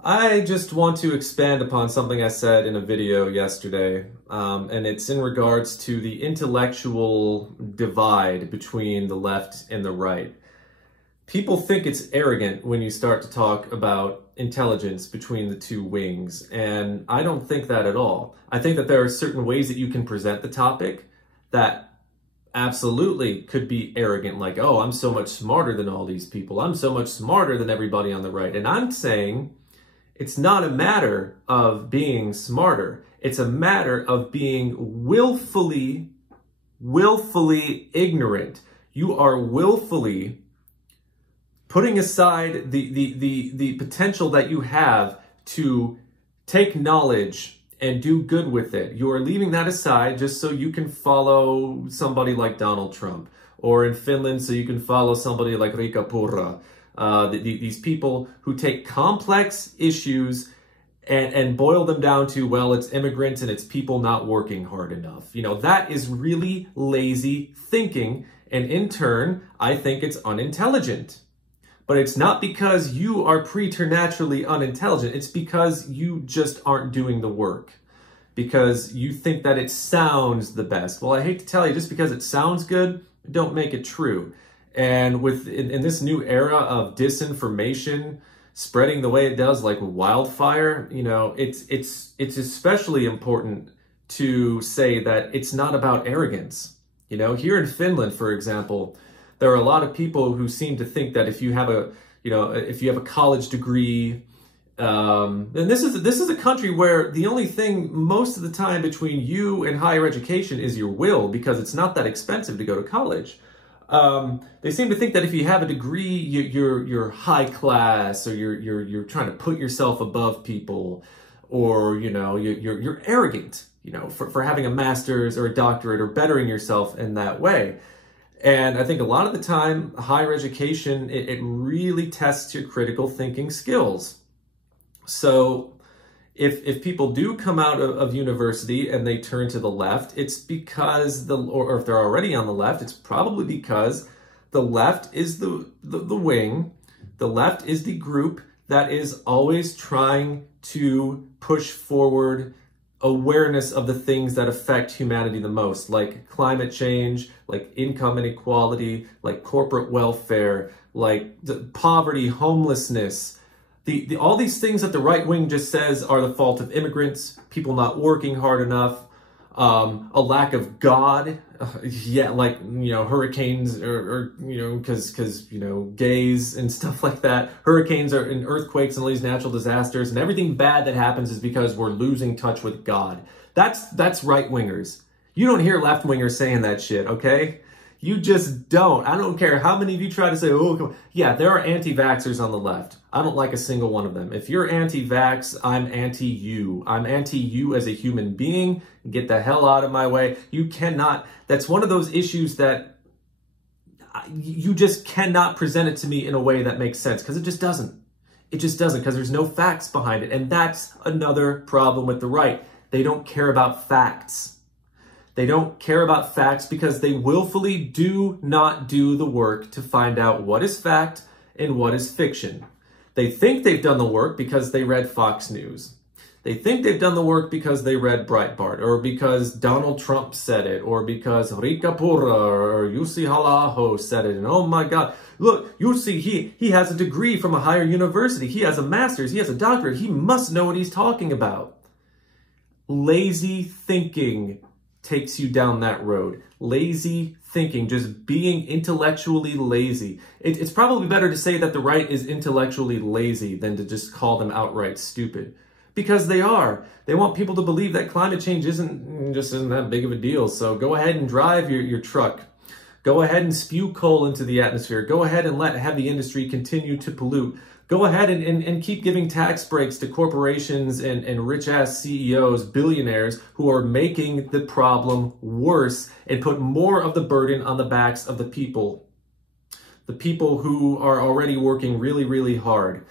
I just want to expand upon something I said in a video yesterday, and it's in regards to the intellectual divide between the left and the right. People think it's arrogant when you start to talk about intelligence between the two wings, and I don't think that at all. I think that there are certain ways that you can present the topic that absolutely could be arrogant, like, oh, I'm so much smarter than all these people. I'm so much smarter than everybody on the right. And I'm saying it's not a matter of being smarter. It's a matter of being willfully ignorant. You are willfully putting aside the potential that you have to take knowledge and do good with it. You are leaving that aside just so you can follow somebody like Donald Trump, or in Finland so you can follow somebody like Riikka Purra. These people who take complex issues and boil them down to, well, it's immigrants and it's people not working hard enough. You know, that is really lazy thinking. And in turn, I think it's unintelligent. But it's not because you are preternaturally unintelligent. It's because you just aren't doing the work. Because you think that it sounds the best. Well, I hate to tell you, just because it sounds good, don't make it true. And in this new era of disinformation spreading the way it does like wildfire, you know, it's especially important to say that it's not about arrogance. You know, here in Finland, for example, there are a lot of people who seem to think that if you have a college degree, and this is a country where the only thing most of the time between you and higher education is your will, because it's not that expensive to go to college. They seem to think that if you have a degree, you're high class, or you're trying to put yourself above people, or you know you're arrogant, you know, for having a master's or a doctorate or bettering yourself in that way. And I think a lot of the time, higher education, it really tests your critical thinking skills. So if people do come out of university and they turn to the left, it's because or if they're already on the left, it's probably because the left is the wing, the left is the group that is always trying to push forward awareness of the things that affect humanity the most, like climate change, like income inequality, like corporate welfare, like poverty, homelessness. All these things that the right wing just says are the fault of immigrants, people not working hard enough, a lack of God, like, you know, hurricanes or you know, because, you know, gays and stuff like that. Hurricanes and earthquakes and all these natural disasters, and everything bad that happens is because we're losing touch with God. That's right-wingers. You don't hear left-wingers saying that shit, okay? You just don't. I don't care how many of you try to say, oh, come on. Yeah, there are anti-vaxxers on the left. I don't like a single one of them. If you're anti-vax, I'm anti-you. I'm anti-you as a human being. Get the hell out of my way. You cannot. That's one of those issues that you just cannot present it to me in a way that makes sense, because it just doesn't. It just doesn't, because there's no facts behind it. And that's another problem with the right. They don't care about facts. They don't care about facts because they willfully do not do the work to find out what is fact and what is fiction. They think they've done the work because they read Fox News. They think they've done the work because they read Breitbart, or because Donald Trump said it, or because Riikka Purra or Jussi Halla-aho said it. And oh my God, look, Jussi, he has a degree from a higher university. He has a master's, he has a doctorate. He must know what he's talking about. Lazy thinking takes you down that road. Lazy thinking, just being intellectually lazy. It's probably better to say that the right is intellectually lazy than to just call them outright stupid. Because they are. They want people to believe that climate change isn't that big of a deal. So go ahead and drive your truck. Go ahead and spew coal into the atmosphere. Go ahead and let heavy industry continue to pollute. Go ahead and keep giving tax breaks to corporations and rich-ass CEOs, billionaires, who are making the problem worse and put more of the burden on the backs of the people who are already working really, really hard.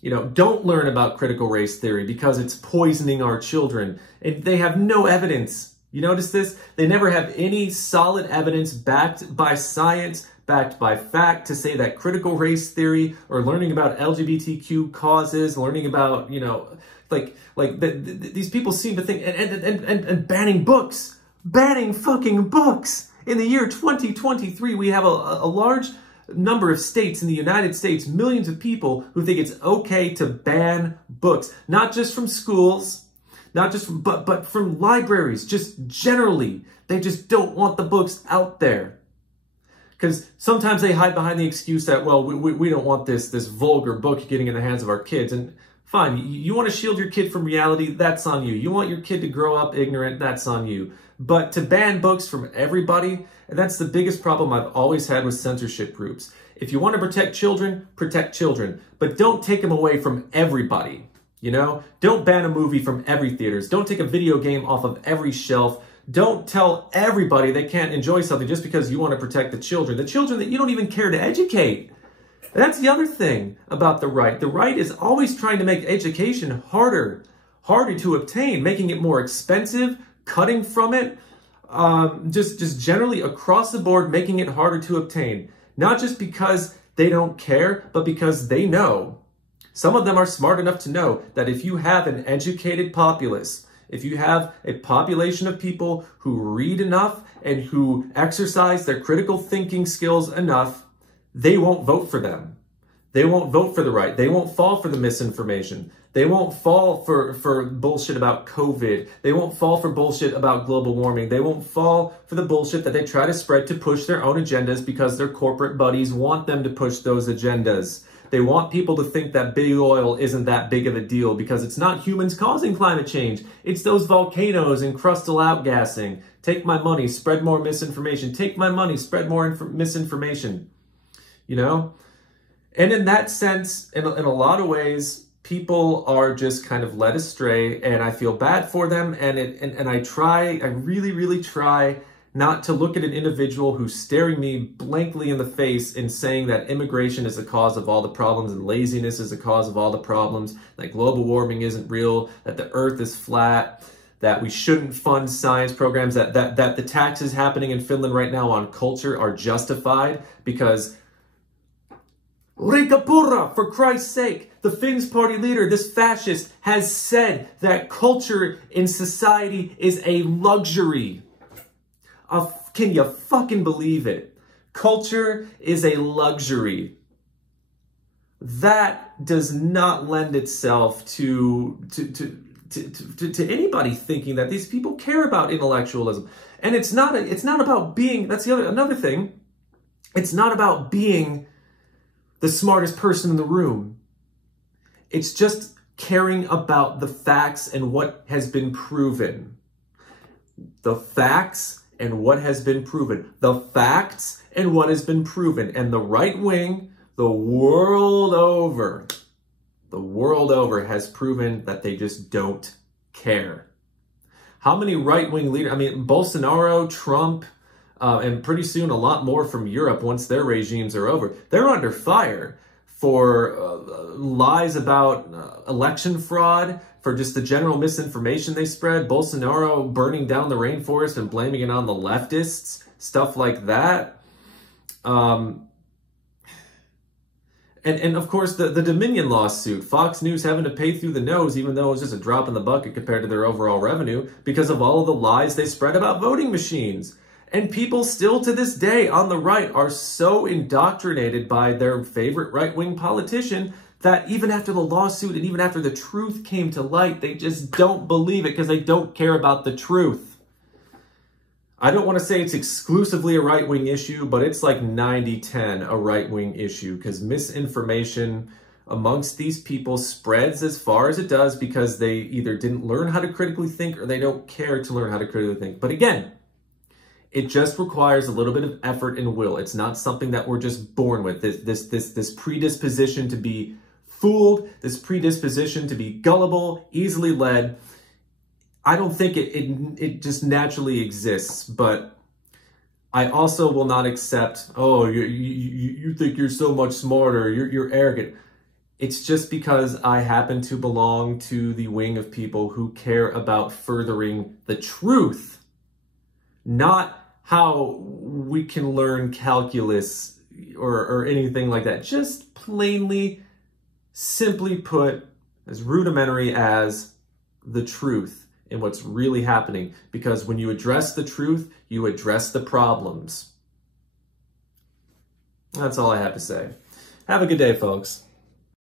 You know, don't learn about critical race theory because it's poisoning our children. And they have no evidence. You notice this? They never have any solid evidence backed by science, backed by fact to say that critical race theory or learning about LGBTQ causes, learning about, you know, these people seem to think, and banning books, banning fucking books. In the year 2023, we have a large number of states in the United States, millions of people who think it's okay to ban books, not just from schools, not just from, but from libraries, just generally. They just don't want the books out there. Because sometimes they hide behind the excuse that, well, we don't want this vulgar book getting in the hands of our kids. And fine, you want to shield your kid from reality, that's on you. You want your kid to grow up ignorant, that's on you. But to ban books from everybody, and that's the biggest problem I've always had with censorship groups. If you want to protect children, but don't take them away from everybody. You know, don't ban a movie from every theaters. Don't take a video game off of every shelf. Don't tell everybody they can't enjoy something just because you want to protect the children that you don't even care to educate. That's the other thing about the right. The right is always trying to make education harder to obtain, making it more expensive, cutting from it, just generally across the board, making it harder to obtain. Not just because they don't care, but because they know. Some of them are smart enough to know that if you have an educated populace, if you have a population of people who read enough and who exercise their critical thinking skills enough, they won't vote for them. They won't vote for the right. They won't fall for the misinformation. They won't fall for bullshit about COVID. They won't fall for bullshit about global warming. They won't fall for the bullshit that they try to spread to push their own agendas because their corporate buddies want them to push those agendas. They want people to think that big oil isn't that big of a deal because it's not humans causing climate change. It's those volcanoes and crustal outgassing. Take my money, spread more misinformation. Take my money, spread more misinformation. You know? And in that sense, in a lot of ways, people are just kind of led astray, and I feel bad for them. And I really, really try not to look at an individual who's staring me blankly in the face and saying that immigration is the cause of all the problems and laziness is the cause of all the problems, that global warming isn't real, that the earth is flat, that we shouldn't fund science programs, that the taxes happening in Finland right now on culture are justified because Riikapurra, for Christ's sake, the Finns party leader, this fascist, has said that culture in society is a luxury. Can you fucking believe it? Culture is a luxury. That does not lend itself to anybody thinking that these people care about intellectualism. And it's not about being, that's another thing. It's not about being the smartest person in the room. It's just caring about the facts and what has been proven. The facts and what has been proven. The facts and what has been proven. And the right wing, the world over has proven that they just don't care. How many right-wing leaders, I mean, Bolsonaro, Trump, and pretty soon a lot more from Europe once their regimes are over, they're under fire for lies about election fraud, for just the general misinformation they spread. Bolsonaro burning down the rainforest and blaming it on the leftists, stuff like that. And of course, the Dominion lawsuit, Fox News having to pay through the nose, even though it was just a drop in the bucket compared to their overall revenue, because of all of the lies they spread about voting machines. And people still to this day on the right are so indoctrinated by their favorite right-wing politician that even after the lawsuit and even after the truth came to light, they just don't believe it because they don't care about the truth. I don't want to say it's exclusively a right-wing issue, but it's like 90-10 a right-wing issue because misinformation amongst these people spreads as far as it does because they either didn't learn how to critically think or they don't care to learn how to critically think. But again, it just requires a little bit of effort and will. It's not something that we're just born with. This predisposition to be fooled, this predisposition to be gullible, easily led. I don't think it just naturally exists, but I also will not accept, oh, you think you're so much smarter, you're arrogant. It's just because I happen to belong to the wing of people who care about furthering the truth, not how we can learn calculus or anything like that. Just plainly, simply put, as rudimentary as the truth and what's really happening. Because when you address the truth, you address the problems. That's all I have to say. Have a good day, folks.